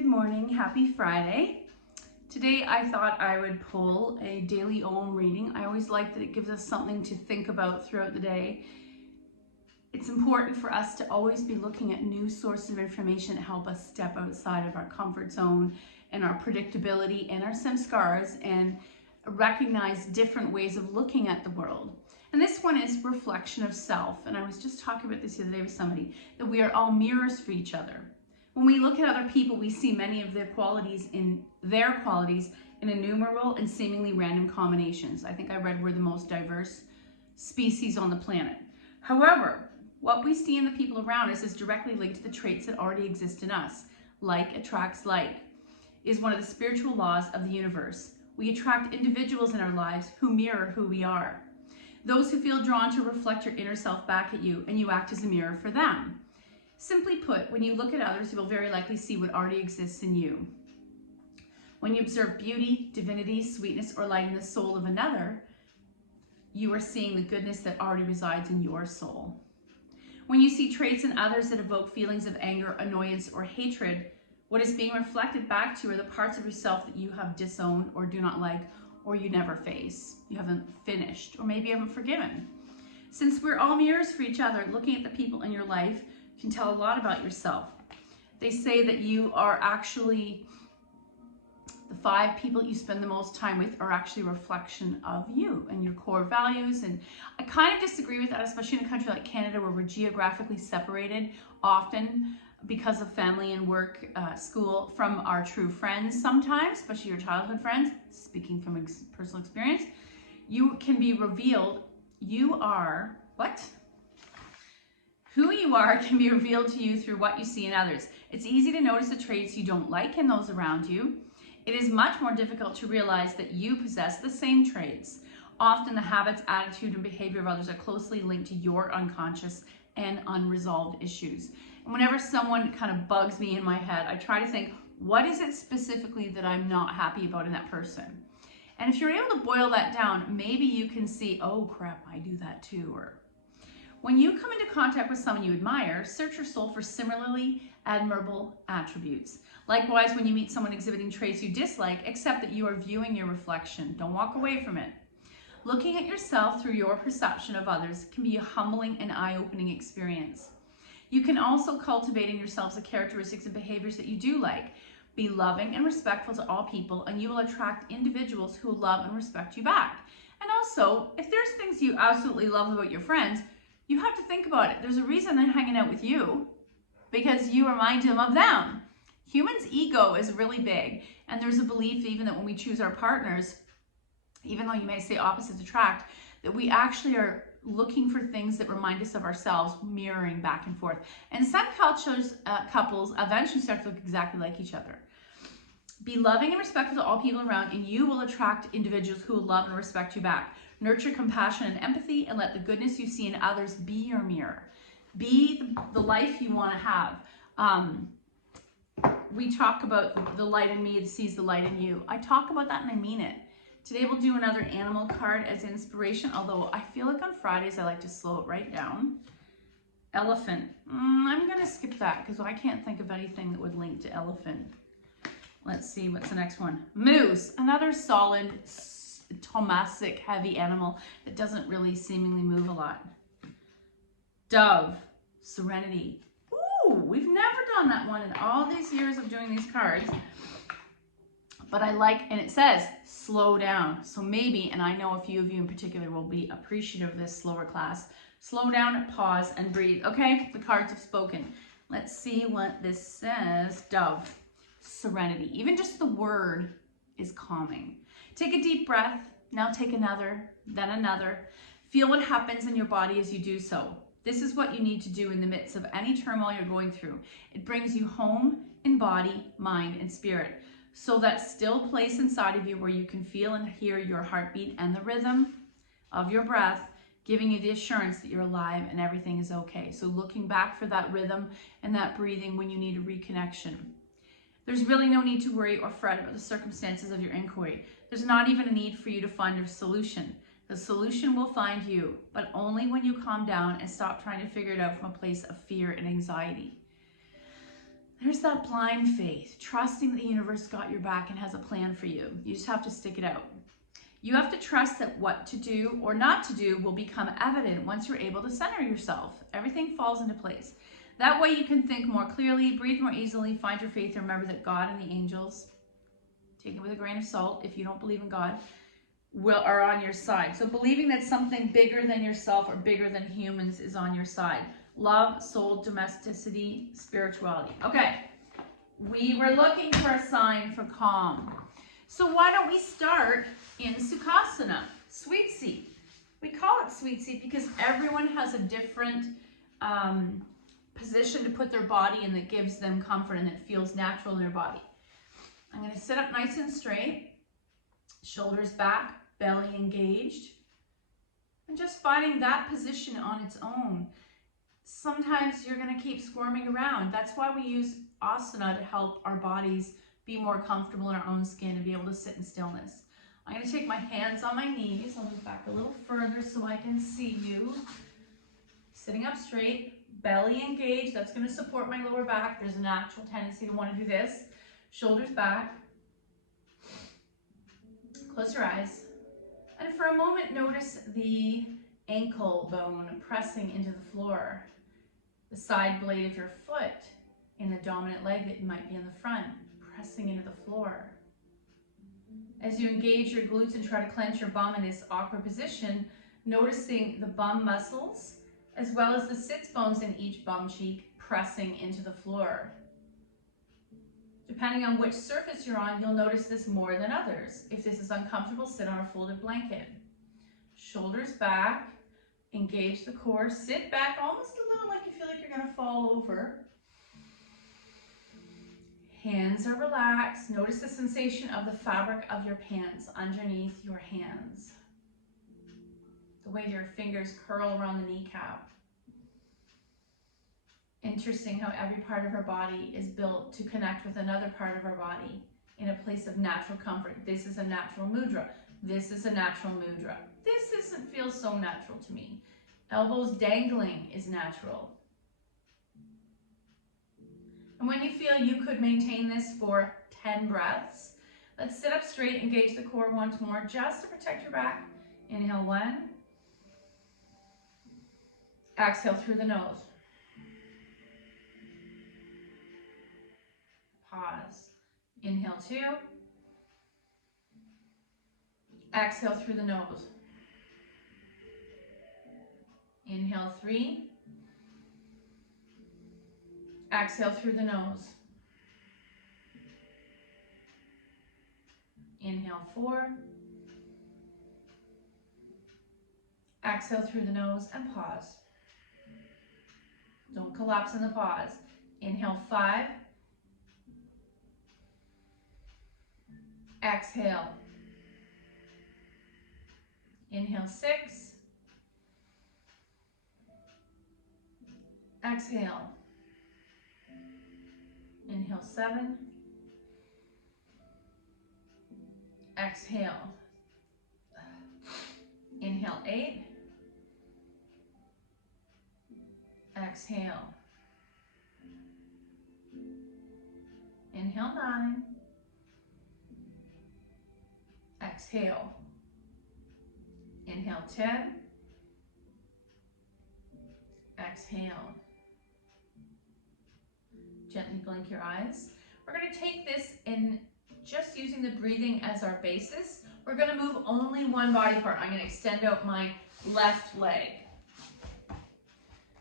Good morning, happy Friday. Today I thought I would pull a daily OM reading. I always like that it gives us something to think about throughout the day. It's important for us to always be looking at new sources of information to help us step outside of our comfort zone and our predictability and our samskars and recognize different ways of looking at the world. And this one is reflection of self. And I was just talking about this the other day with somebody, that we are all mirrors for each other. When we look at other people, we see many of their qualities in innumerable and seemingly random combinations. I think I read we're the most diverse species on the planet. However, what we see in the people around us is directly linked to the traits that already exist in us. Like attracts like is one of the spiritual laws of the universe. We attract individuals in our lives who mirror who we are. Those who feel drawn to reflect your inner self back at you, and you act as a mirror for them. Simply put, when you look at others, you will very likely see what already exists in you. When you observe beauty, divinity, sweetness, or light in the soul of another, you are seeing the goodness that already resides in your soul. When you see traits in others that evoke feelings of anger, annoyance, or hatred, what is being reflected back to you are the parts of yourself that you have disowned or do not like, or you never face, you haven't finished, or maybe you haven't forgiven. Since we're all mirrors for each other, looking at the people in your life can tell a lot about yourself. They say that you are actually, the 5 people you spend the most time with are actually a reflection of you and your core values. And I kind of disagree with that, especially in a country like Canada where we're geographically separated often because of family and work, school, from our true friends sometimes, especially your childhood friends. Speaking from personal experience, you can be revealed. Who you are can be revealed to you through what you see in others. It's easy to notice the traits you don't like in those around you. It is much more difficult to realize that you possess the same traits. Often the habits, attitude, and behavior of others are closely linked to your unconscious and unresolved issues. And whenever someone kind of bugs me in my head, I try to think, what is it specifically that I'm not happy about in that person? And if you're able to boil that down, maybe you can see, oh crap, I do that too. Or when you come into contact with someone you admire, search your soul for similarly admirable attributes. Likewise, when you meet someone exhibiting traits you dislike, accept that you are viewing your reflection. Don't walk away from it. Looking at yourself through your perception of others can be a humbling and eye-opening experience. You can also cultivate in yourselves the characteristics and behaviors that you do like. Be loving and respectful to all people, and you will attract individuals who love and respect you back. And also, if there's things you absolutely love about your friends, you have to think about it. There's a reason they're hanging out with you, because you remind them of them. Humans' ego is really big, and there's a belief even that when we choose our partners, even though you may say opposites attract, that we actually are looking for things that remind us of ourselves, mirroring back and forth. And some cultures, couples eventually start to look exactly like each other. Be loving and respectful to all people around, and you will attract individuals who will love and respect you back. Nurture compassion and empathy, and let the goodness you see in others be your mirror. Be the life you want to have. We talk about the light in me that sees the light in you. I talk about that and I mean it. Today we'll do another animal card as inspiration, although I feel like on Fridays I like to slow it right down. Elephant. I'm going to skip that because I can't think of anything that would link to elephant. Let's see, what's the next one? Moose. Another solid, Thomasic, heavy animal that doesn't really seemingly move a lot. Dove. Serenity. Ooh, we've never done that one in all these years of doing these cards. But I like, and it says, slow down. So maybe, and I know a few of you in particular will be appreciative of this slower class. Slow down, pause, and breathe. Okay, the cards have spoken. Let's see what this says. Dove, serenity. Even just the word is calming. Take a deep breath. Now take another, then another. Feel what happens in your body as you do so. This is what you need to do in the midst of any turmoil you're going through. It brings you home in body, mind, and spirit. So that still place inside of you where you can feel and hear your heartbeat and the rhythm of your breath, giving you the assurance that you're alive and everything is okay. So looking back for that rhythm and that breathing when you need a reconnection. There's really no need to worry or fret about the circumstances of your inquiry. There's not even a need for you to find a solution. The solution will find you, but only when you calm down and stop trying to figure it out from a place of fear and anxiety. There's that blind faith, trusting the universe got your back and has a plan for you. You just have to stick it out. You have to trust that what to do or not to do will become evident once you're able to center yourself. Everything falls into place. That way you can think more clearly, breathe more easily, find your faith, and remember that God and the angels, take it with a grain of salt if you don't believe in God, are on your side. So believing that something bigger than yourself or bigger than humans is on your side. Love, soul, domesticity, spirituality. Okay, we were looking for a sign for calm. So why don't we start in Sukhasana, sweet seat. We call it sweet seat because everyone has a different position to put their body in that gives them comfort and that feels natural in their body. I'm going to sit up nice and straight, shoulders back, belly engaged, and just finding that position on its own. Sometimes you're going to keep squirming around. That's why we use asana to help our bodies be more comfortable in our own skin and be able to sit in stillness. I'm going to take my hands on my knees. I'll move back a little further so I can see you. Sitting up straight, belly engaged. That's going to support my lower back. There's a natural tendency to want to do this. Shoulders back. Close your eyes. And for a moment, notice the ankle bone pressing into the floor. The side blade of your foot in the dominant leg that might be in the front, pressing into the floor. As you engage your glutes and try to clench your bum in this awkward position, noticing the bum muscles as well as the sits bones in each bum cheek pressing into the floor. Depending on which surface you're on, you'll notice this more than others. If this is uncomfortable, sit on a folded blanket. Shoulders back, engage the core, sit back almost a little like you feel like you're going to fall over. Hands are relaxed. Notice the sensation of the fabric of your pants underneath your hands. The way your fingers curl around the kneecap. Interesting how every part of our body is built to connect with another part of our body in a place of natural comfort. This is a natural mudra. This is a natural mudra. This doesn't feel so natural to me. Elbows dangling is natural. And when you feel you could maintain this for 10 breaths, let's sit up straight, engage the core once more, just to protect your back. Inhale 1. Exhale through the nose. Pause. Inhale 2. Exhale through the nose. Inhale 3. Exhale through the nose. Inhale 4. Exhale through the nose and pause. Don't collapse in the pause. Inhale 5. Exhale. Inhale 6. Exhale. Inhale 7. Exhale. Inhale 8. Exhale. Inhale 9. Exhale. Inhale 10. Exhale. Gently blink your eyes. We're going to take this in just using the breathing as our basis. We're going to move only one body part. I'm going to extend out my left leg.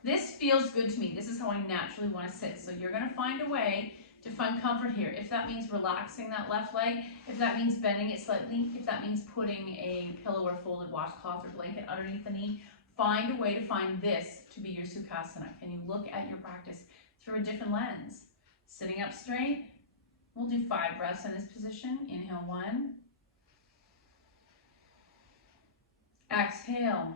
This feels good to me. This is how I naturally want to sit. So you're going to find a way to find comfort here. If that means relaxing that left leg, if that means bending it slightly, if that means putting a pillow or folded washcloth or blanket underneath the knee, find a way to find this to be your Sukhasana. Can you look at your practice through a different lens? Sitting up straight, we'll do 5 breaths in this position. Inhale 1. Exhale.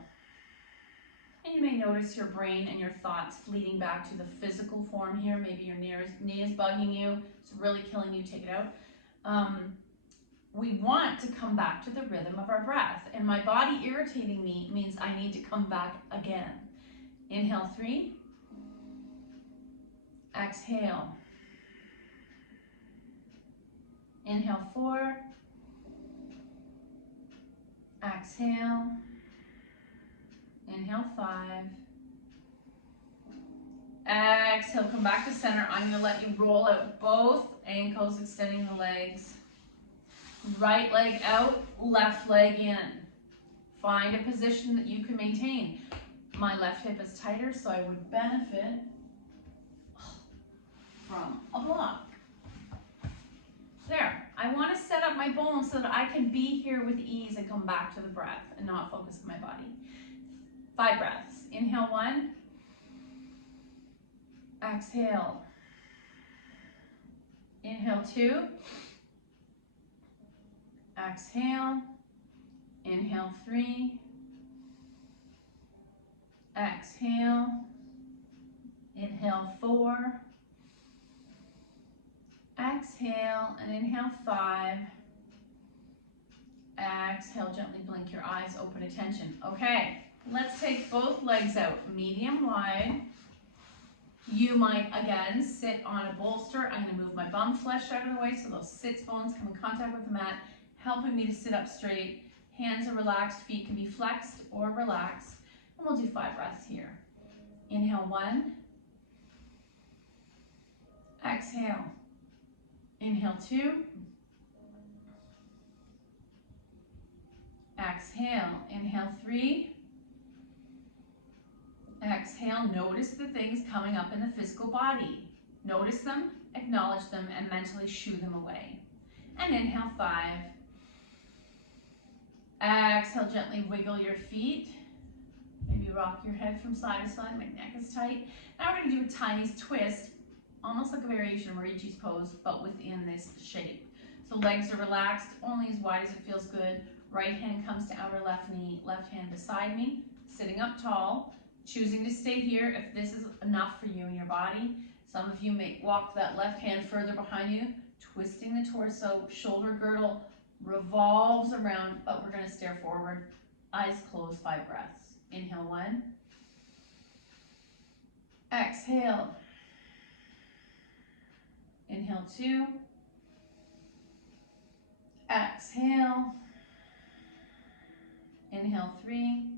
And you may notice your brain and your thoughts fleeting back to the physical form here. Maybe your knee is bugging you. It's really killing you. Take it out. We want to come back to the rhythm of our breath. And my body irritating me means I need to come back again. Inhale 3. Exhale. Inhale 4. Exhale. Inhale 5. Exhale, come back to center. I'm going to let you roll out both ankles, extending the legs. Right leg out, left leg in. Find a position that you can maintain. My left hip is tighter, so I would benefit from a block. There. I want to set up my bones so that I can be here with ease and come back to the breath and not focus on my body. 5 breaths. Inhale 1. Exhale. Inhale 2. Exhale. Inhale 3. Exhale. Inhale 4. Exhale and inhale 5. Exhale, gently blink your eyes, open attention. Okay, let's take both legs out, medium wide. You might, again, sit on a bolster. I'm going to move my bum flesh out of the way so those sits bones come in contact with the mat, helping me to sit up straight. Hands are relaxed, feet can be flexed or relaxed. And we'll do 5 breaths here. Inhale 1. Exhale. Inhale 2. Exhale. Inhale 3. Exhale. Notice the things coming up in the physical body. Notice them, acknowledge them, and mentally shoo them away. And inhale 5. Exhale, gently wiggle your feet. Maybe rock your head from side to side. My neck is tight. Now we're going to do a tiny twist, almost like a variation of Marichi's pose, but within this shape. So legs are relaxed, only as wide as it feels good. Right hand comes to outer left knee, left hand beside me, sitting up tall, choosing to stay here if this is enough for you and your body. Some of you may walk that left hand further behind you, twisting the torso, shoulder girdle revolves around, but we're going to stare forward. Eyes closed, 5 breaths. Inhale 1. Exhale. Inhale 2. Exhale. Inhale 3.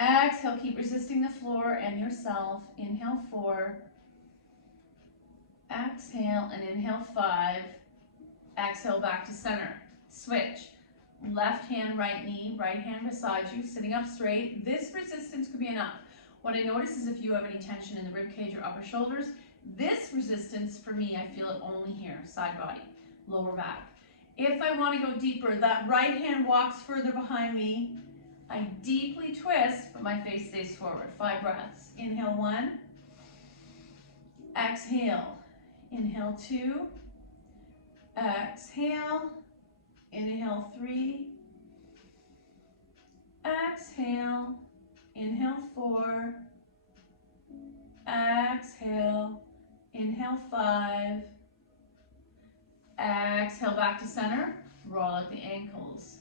Exhale, keep resisting the floor and yourself. Inhale 4. Exhale and inhale 5. Exhale back to center. Switch. Left hand, right knee, right hand beside you, sitting up straight. This resistance could be enough. What I notice is if you have any tension in the rib cage or upper shoulders, this resistance for me, I feel it only here, side body, lower back. If I want to go deeper, that right hand walks further behind me. I deeply twist, but my face stays forward. 5 breaths. Inhale 1. Exhale. Inhale 2. Exhale. Inhale 3. Exhale. Inhale 4. Exhale. Inhale 5. Exhale back to center. Roll out the ankles.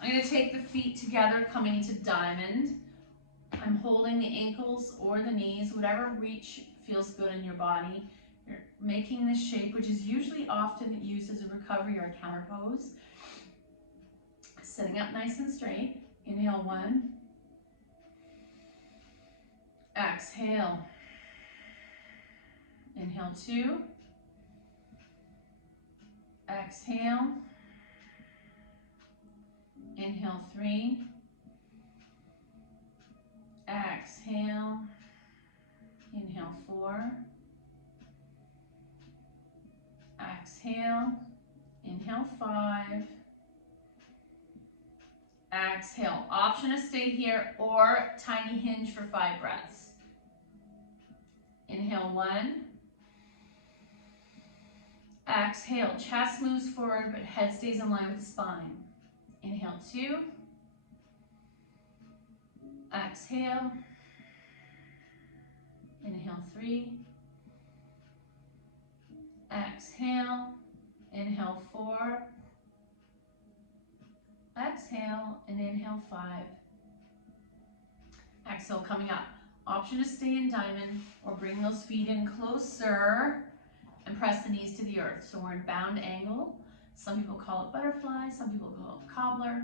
I'm going to take the feet together, coming into diamond. I'm holding the ankles or the knees, whatever reach feels good in your body. You're making this shape, which is usually often used as a recovery or a counter pose. Sitting up nice and straight. Inhale 1. Exhale. Inhale 2. Exhale. Inhale 3. Exhale. Inhale 4. Exhale. Inhale 5. Exhale. Option to stay here or tiny hinge for 5 breaths. Inhale 1. Exhale. Chest moves forward, but head stays in line with the spine. Inhale 2. Exhale. Inhale 3. Exhale. Inhale 4. Exhale and inhale 5. Exhale, coming up. Option to stay in diamond or bring those feet in closer. and press the knees to the earth. So we're in bound angle. Some people call it butterfly, some people call it cobbler.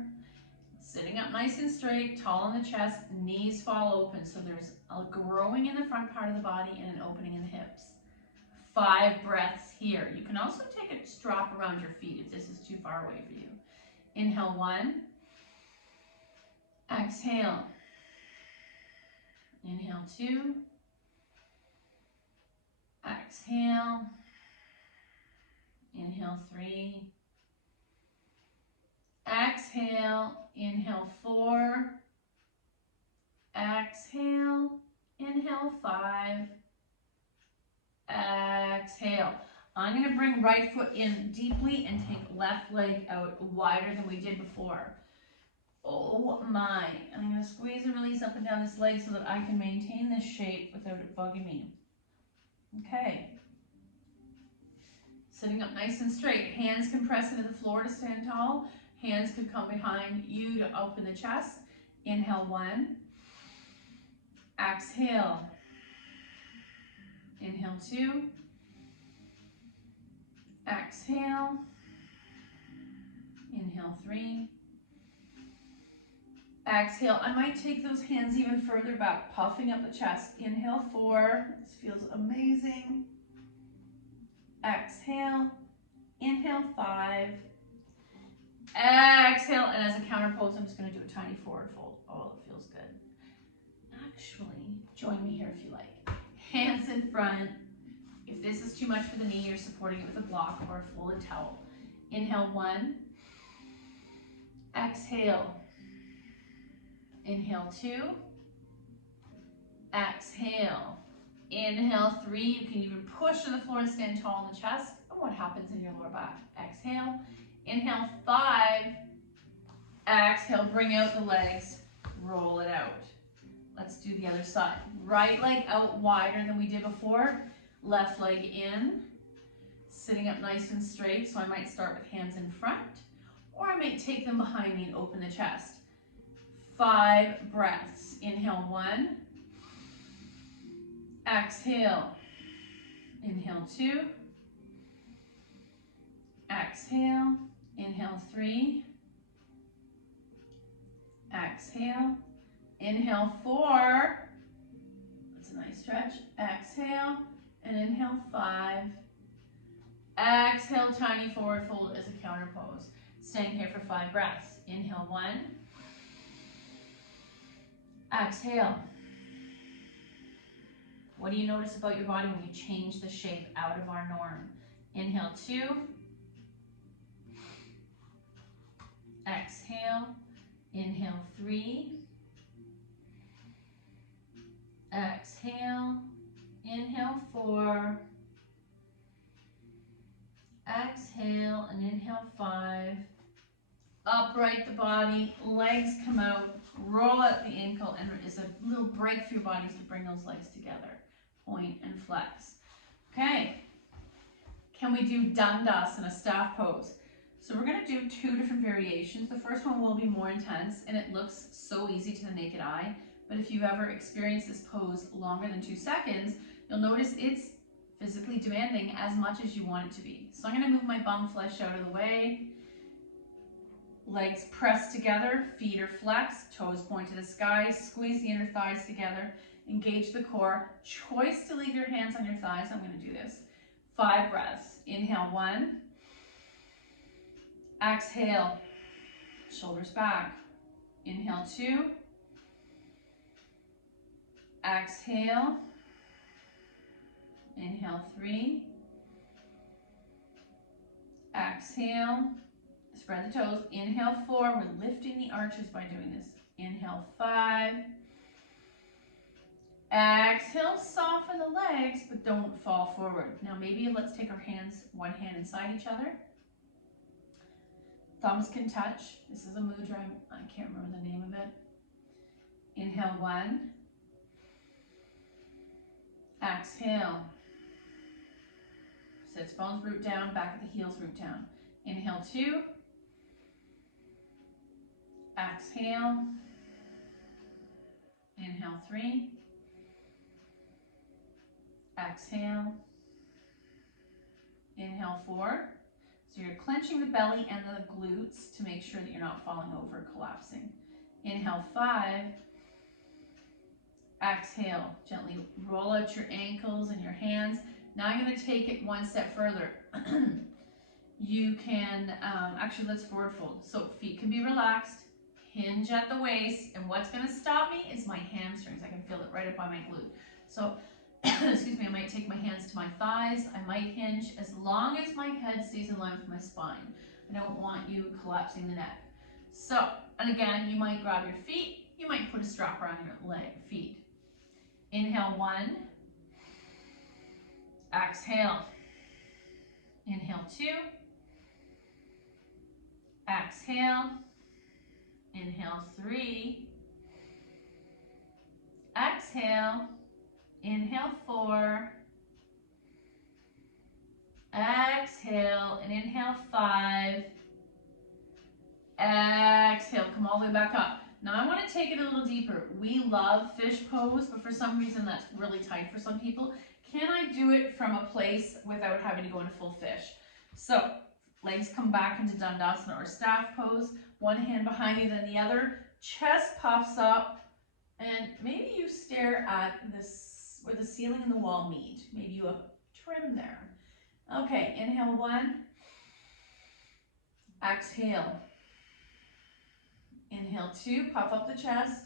Sitting up nice and straight, tall on the chest, knees fall open. So there's a growing in the front part of the body and an opening in the hips. 5 breaths here. You can also take a strap around your feet if this is too far away for you. Inhale 1. Exhale. Inhale 2. Exhale. Inhale 3. Exhale. Inhale 4. Exhale. Inhale 5. Exhale. I'm going to bring right foot in deeply and take left leg out wider than we did before. Oh my. And I'm going to squeeze and release up and down this leg so that I can maintain this shape without it bugging me. Okay. Sitting up nice and straight. Hands can press into the floor to stand tall. Hands can come behind you to open the chest. Inhale 1. Exhale. Inhale 2. Exhale. Inhale 3. Exhale. I might take those hands even further back, puffing up the chest. Inhale 4. This feels amazing. Exhale. Inhale 5. Exhale. And as a counter pose, I'm just going to do a tiny forward fold. Oh, it feels good. Actually, join me here if you like. Hands in front. If this is too much for the knee, you're supporting it with a block or a folded towel. Inhale 1. Exhale. Inhale 2. Exhale. Inhale 3. You can even push to the floor and stand tall on the chest. And what happens in your lower back? Exhale. Inhale 5. Exhale. Bring out the legs. Roll it out. Let's do the other side. Right leg out wider than we did before. Left leg in. Sitting up nice and straight. So I might start with hands in front. Or I might take them behind me and open the chest. 5 breaths. Inhale 1. Exhale. Inhale 2. Exhale. Inhale 3. Exhale. Inhale 4. That's a nice stretch. Exhale. And inhale 5. Exhale, tiny forward fold as a counter pose. Staying here for 5 breaths. Inhale 1. Exhale. What do you notice about your body when you change the shape out of our norm? Inhale 2. Exhale. Inhale 3. Exhale. Inhale 4. Exhale and inhale 5. Upright the body, legs come out, roll out the ankle, and it's a little break for your bodies to bring those legs together. Point and flex. Okay. Can we do Dandasana, staff pose? So we're going to do 2 different variations. The first one will be more intense, and it looks so easy to the naked eye. But if you've ever experienced this pose longer than 2 seconds, you'll notice it's physically demanding as much as you want it to be. So I'm going to move my bum flesh out of the way. Legs press together, feet are flexed, toes point to the sky, squeeze the inner thighs together, engage the core. Choice to leave your hands on your thighs. I'm going to do this. 5 breaths. Inhale 1. Exhale. Shoulders back. Inhale 2. Exhale. Inhale 3. Exhale. Spread the toes. Inhale 4. We're lifting the arches by doing this. Inhale 5. Exhale, soften the legs, but don't fall forward. Now maybe let's take our hands, one hand inside each other. Thumbs can touch. This is a mudra. I can't remember the name of it. Inhale 1. Exhale. Sits bones root down, back of the heels root down. Inhale 2. Exhale. Inhale 3. Exhale. Inhale 4. So you're clenching the belly and the glutes to make sure that you're not falling over, collapsing. Inhale 5. Exhale, gently roll out your ankles and your hands. Now I'm going to take it one step further. You can, actually let's forward fold. So feet can be relaxed, hinge at the waist, and what's going to stop me is my hamstrings. I can feel it right up by my glute. So, excuse me, I might take my hands to my thighs. I might hinge as long as my head stays in line with my spine. I don't want you collapsing the neck. So, and again, you might grab your feet. You might put a strap around your feet. Inhale 1. Exhale. Inhale 2. Exhale. Inhale 3. Exhale. Inhale 4. Exhale and inhale 5. Exhale, come all the way back up. Now I want to take it a little deeper. We love fish pose, but for some reason that's really tight for some people. Can I do it from a place without having to go into full fish? So legs come back into Dandasana or staff pose. One hand behind you, then the other. Chest puffs up, and maybe you stare at this where the ceiling and the wall meet. Maybe you trim there. Okay, inhale 1. Exhale. Inhale 2, puff up the chest.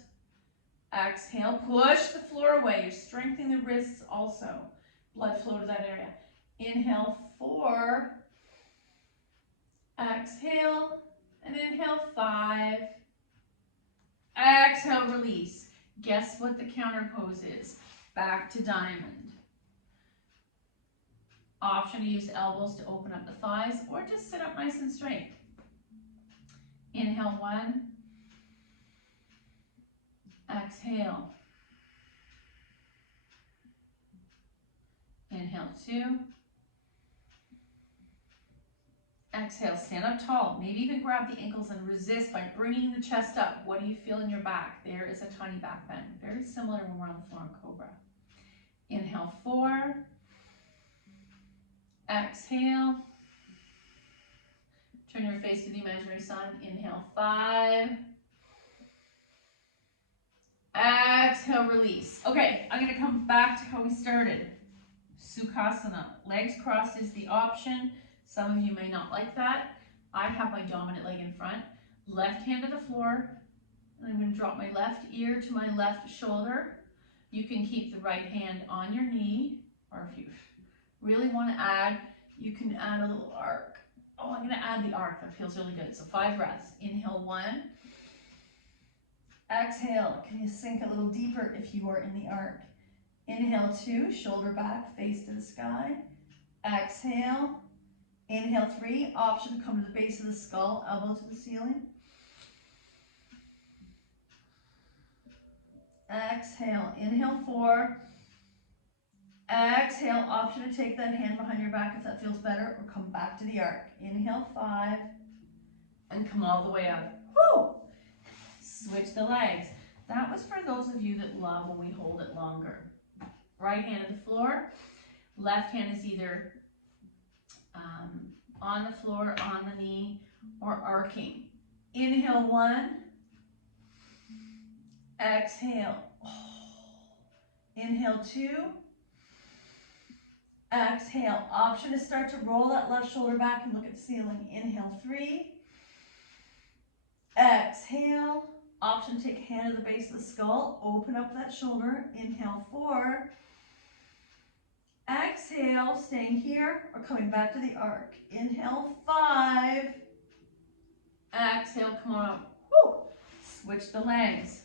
Exhale, push the floor away. You're strengthening the wrists also. Blood flow to that area. Inhale 4. Exhale, and inhale 5. Exhale, release. Guess what the counter pose is? Back to diamond. Option to use elbows to open up the thighs, or just sit up nice and straight. Inhale 1. Exhale. Inhale 2. Exhale, stand up tall. Maybe even grab the ankles and resist by bringing the chest up. What do you feel in your back? There is a tiny back bend. Very similar when we're on the floor in Cobra. Inhale 4. Exhale. Turn your face to the imaginary sun. Inhale 5. Exhale, release. Okay, I'm going to come back to how we started. Sukhasana. Legs crossed is the option. Some of you may not like that. I have my dominant leg in front. Left hand to the floor. And I'm going to drop my left ear to my left shoulder. You can keep the right hand on your knee. Or if you really want to add, you can add a little arc. Oh, I'm going to add the arc. That feels really good. So 5 breaths. Inhale 1. Exhale. Can you sink a little deeper if you are in the arc? Inhale 2. Shoulder back, face to the sky. Exhale. Inhale 3. Option to come to the base of the skull, elbow to the ceiling. Exhale. Inhale 4. Exhale. Option to take that hand behind your back if that feels better, or come back to the arc. Inhale 5. And come all the way up. Woo! Switch the legs. That was for those of you that love when we hold it longer. Right hand to the floor. Left hand is either on the floor, on the knee, or arcing. Inhale 1. Exhale. Inhale 2. Exhale. Option to start to roll that left shoulder back and look at the ceiling. Inhale 3. Exhale. Option to take a hand to the base of the skull. Open up that shoulder. Inhale 4. Exhale, staying here or coming back to the arc. Inhale 5. Exhale, come on up. Woo. Switch the legs.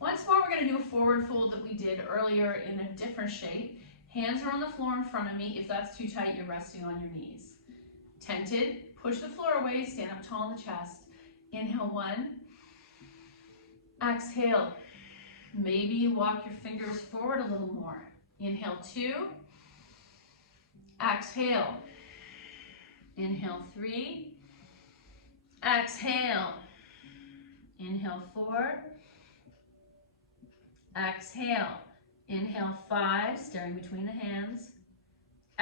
Once more, we're going to do a forward fold that we did earlier in a different shape. Hands are on the floor in front of me. If that's too tight, you're resting on your knees. Tented, push the floor away, stand up tall in the chest. Inhale 1. Exhale. Maybe you walk your fingers forward a little more. Inhale 2. Exhale. Inhale 3. Exhale. Inhale 4. Exhale. Inhale 5, staring between the hands.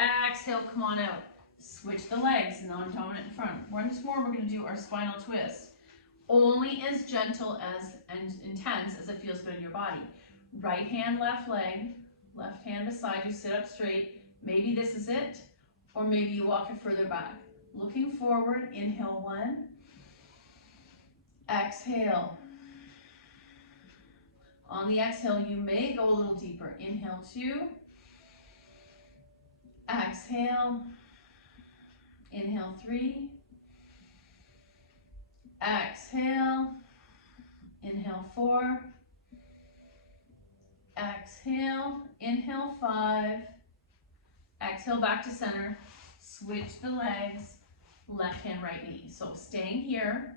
Exhale, come on out. Switch the legs, non-dominant in front. Once more, we're going to do our spinal twist. Only as gentle and intense as it feels good in your body. Right hand, left leg, left hand beside you, sit up straight. Maybe this is it, or maybe you walk it further back. Looking forward, inhale 1. Exhale. On the exhale, you may go a little deeper. Inhale 2. Exhale. Inhale 3. Exhale. Inhale 4. Exhale. Inhale 5. Exhale back to center. Switch the legs. Left hand, right knee. So staying here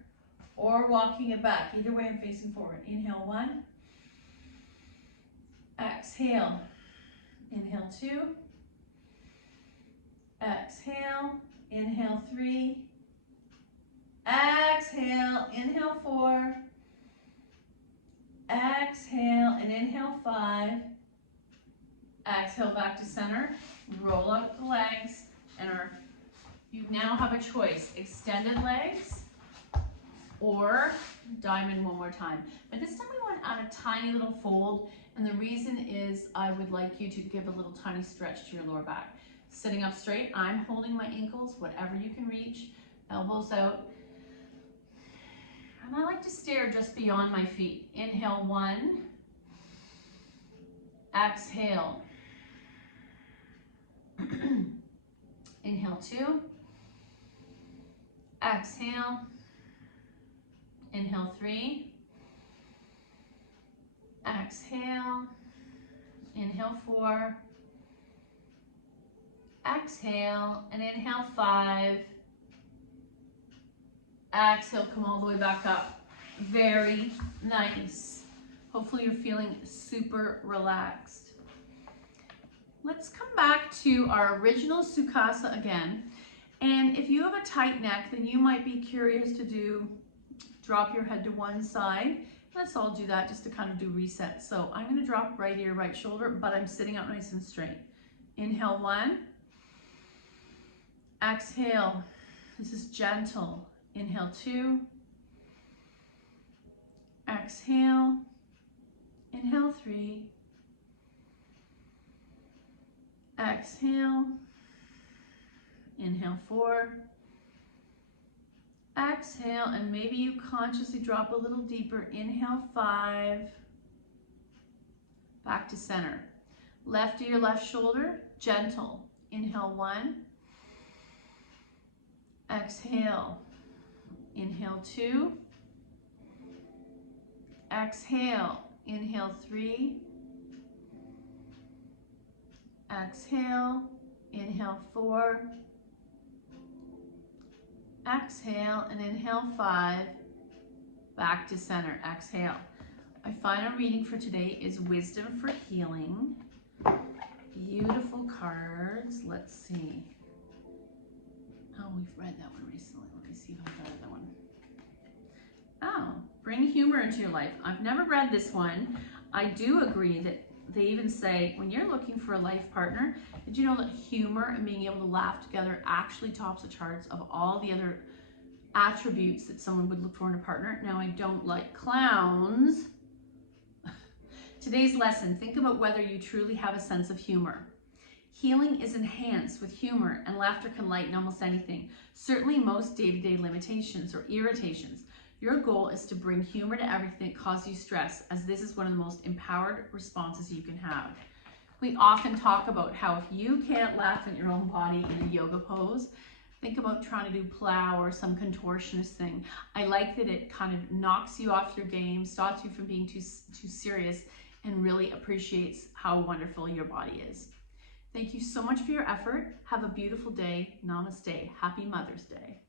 or walking it back. Either way, I'm facing forward. Inhale 1. Exhale. Inhale 2. Exhale. Inhale 3. Exhale. Inhale 4. Exhale and inhale 5. Exhale back to center. Roll out the legs and you now have a choice. Extended legs or diamond one more time. But this time we want to add a tiny little fold, and the reason is I would like you to give a little tiny stretch to your lower back. Sitting up straight, I'm holding my ankles, whatever you can reach, elbows out. And I like to stare just beyond my feet. Inhale 1, exhale. Inhale 2, exhale. Inhale 3, exhale. Inhale 4, exhale, and inhale 5. Exhale, come all the way back up. Very nice. Hopefully you're feeling super relaxed. Let's come back to our original Sukhasana again. And if you have a tight neck, then you might be curious to drop your head to one side. Let's all do that just to kind of do reset. So I'm going to drop right ear, right shoulder, but I'm sitting up nice and straight. Inhale 1. Exhale. This is gentle. Inhale 2. Exhale. Inhale 3. Exhale. Inhale 4. Exhale, and maybe you consciously drop a little deeper. Inhale 5. Back to center. Left ear, left shoulder, gentle. Inhale 1. Exhale. Inhale 2. Exhale. Inhale 3. Exhale. Inhale 4. Exhale and inhale 5. Back to center. Exhale. My final reading for today is Wisdom for Healing. Beautiful cards. Let's see. Oh, we've read that one recently. Let me see if I've read that one. Oh, bring humor into your life. I've never read this one. I do agree that they even say when you're looking for a life partner, did you know that humor and being able to laugh together actually tops the charts of all the other attributes that someone would look for in a partner? Now, I don't like clowns. Today's lesson, think about whether you truly have a sense of humor. Healing is enhanced with humor, and laughter can lighten almost anything, certainly most day-to-day limitations or irritations. Your goal is to bring humor to everything that causes you stress, as this is one of the most empowered responses you can have. We often talk about how if you can't laugh at your own body in a yoga pose, think about trying to do plow or some contortionist thing. I like that it kind of knocks you off your game, stops you from being too serious, and really appreciates how wonderful your body is. Thank you so much for your effort. Have a beautiful day. Namaste. Happy Mother's Day.